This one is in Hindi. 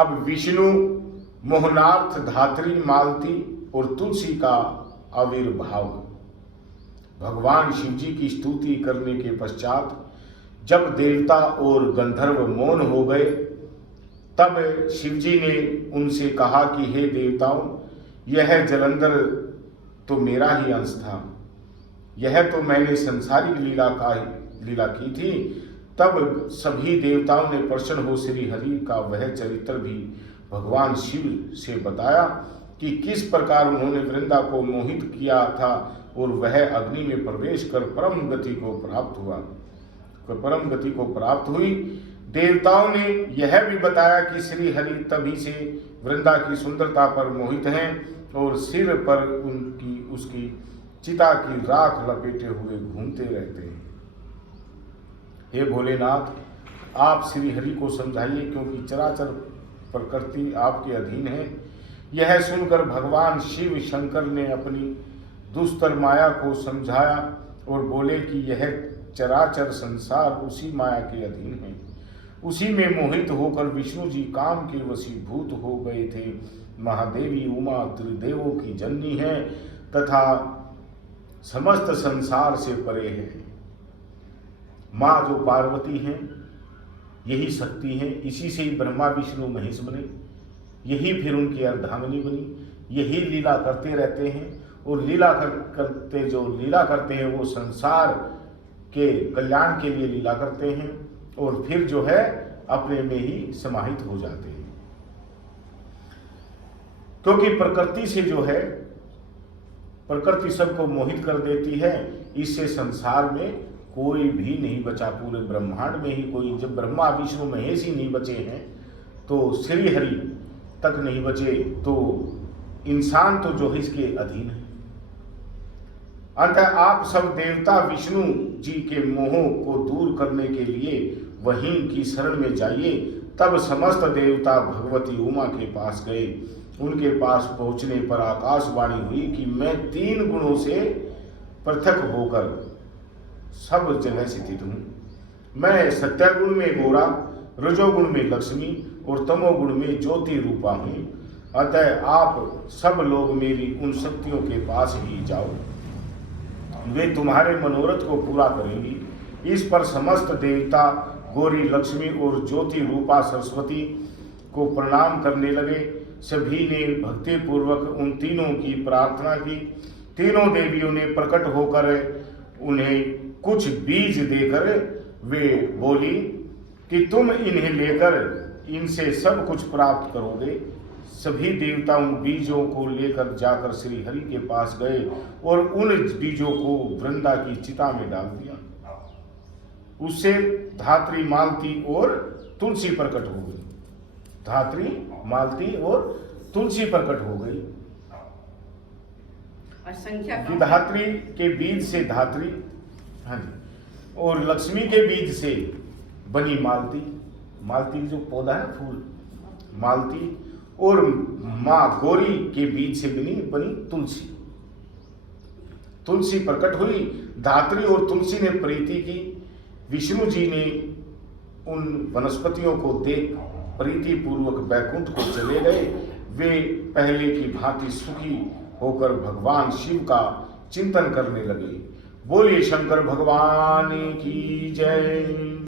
अब विष्णु, मोहनार्थ, धात्री, मालती और तुलसी का आविर्भाव। भगवान शिव जी की स्तुति करने के पश्चात जब देवता और गंधर्व मौन हो गए, तब शिव जी ने उनसे कहा कि हे देवताओं, यह जलंधर तो मेरा ही अंश था। यह तो मैंने संसारिक लीला की थी। तब सभी देवताओं ने प्रसन्न हो श्री हरि का वह चरित्र भी भगवान शिव से बताया कि किस प्रकार उन्होंने वृंदा को मोहित किया था और वह अग्नि में प्रवेश कर परम गति को प्राप्त हुई। देवताओं ने यह भी बताया कि श्री हरि तभी से वृंदा की सुंदरता पर मोहित हैं और सिर पर उसकी चिता की राख लपेटे हुए घूमते रहते हैं। हे भोलेनाथ, आप श्री हरि को समझाइए, क्योंकि चराचर प्रकृति आपके अधीन है। यह सुनकर भगवान शिव शंकर ने अपनी दुस्तर माया को समझाया और बोले कि यह चराचर संसार उसी माया के अधीन है। उसी में मोहित होकर विष्णु जी काम के वशीभूत हो गए थे। महादेवी उमा त्रिदेवों की जननी है तथा समस्त संसार से परे है। माँ जो पार्वती है, यही शक्ति है। इसी से ही ब्रह्मा विष्णु महेश बने, यही फिर उनकी अर्धांगिनी बनी। यही लीला करते रहते हैं और लीला करते हैं वो संसार के कल्याण के लिए लीला करते हैं और फिर जो है अपने में ही समाहित हो जाते हैं। क्योंकि प्रकृति से जो है, प्रकृति सबको मोहित कर देती है। इससे संसार में कोई भी नहीं बचा। पूरे ब्रह्मांड में ही कोई, जब ब्रह्मा विष्णु महेश ही नहीं बचे हैं तो श्री हरि तक नहीं बचे, तो इंसान तो जो है इसके अधीन है। अतः आप सब देवता विष्णु जी के मोहों को दूर करने के लिए वहीं की शरण में जाइए। तब समस्त देवता भगवती उमा के पास गए। उनके पास पहुंचने पर आकाशवाणी हुई कि मैं 3 गुणों से पृथक होकर सब जगह स्थित हूं। मैं सत्यागुण में गोरा, रजोगुण में लक्ष्मी और तमोगुण में ज्योति रूपा हूं। अतः आप सब लोग मेरी उन शक्तियों के पास ही जाओ, वे तुम्हारे मनोरथ को पूरा करेंगी। इस पर समस्त देवता गौरी, लक्ष्मी और ज्योति रूपा सरस्वती को प्रणाम करने लगे। सभी ने भक्ति पूर्वक उन तीनों की प्रार्थना की। तीनों देवियों ने प्रकट होकर उन्हें कुछ बीज देकर वे बोली कि तुम इन्हें लेकर इनसे सब कुछ प्राप्त करोगे। सभी देवता उन बीजों को लेकर जाकर श्री हरि के पास गए और उन बीजों को वृंदा की चिता में डाल दिया। उससे धात्री, मालती और तुलसी प्रकट हो गई। धात्री, मालती और तुलसी प्रकट हो गई। धात्री के बीज से धात्री, हाँ जी, और लक्ष्मी के बीज से बनी मालती। मालती जो पौधा है, फूल, मालती। और माँ गौरी के बीज से बनी तुलसी। तुलसी प्रकट हुई। धात्री और तुलसी ने प्रीति की। विष्णु जी ने उन वनस्पतियों को देख प्रीति पूर्वक बैकुंठ को चले गए। वे पहले की भांति सुखी होकर भगवान शिव का चिंतन करने लगे। बोलिए शंकर भगवान की जय।